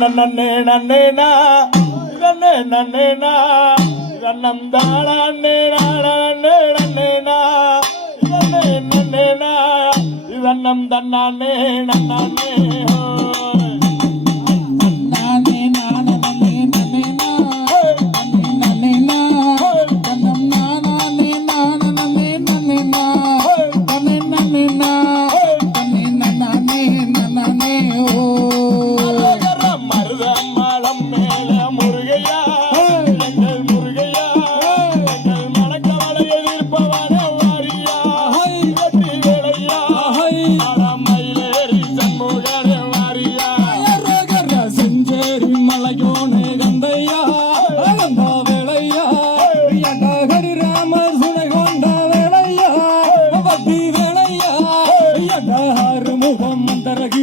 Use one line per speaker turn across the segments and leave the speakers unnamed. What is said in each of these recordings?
நன்னே நன்னேனா நன்னே நன்னேனா நன்னந்தாளா நேனா நன்னே நன்னேனா நன்னே நன்னேனா இதன்னம் தன்னானே நன்னானே.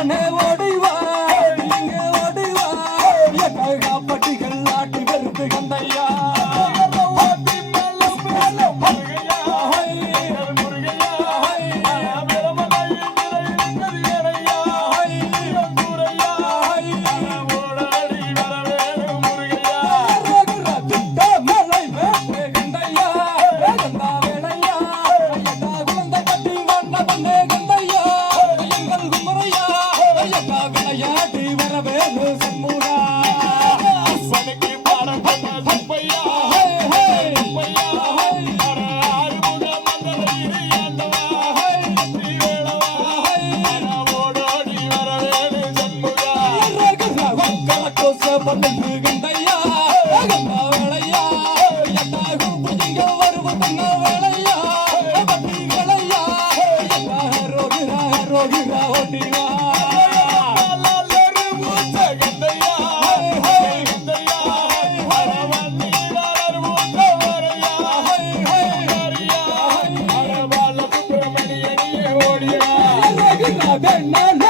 உணவோடு
bottom of my
Bang, bang, bang.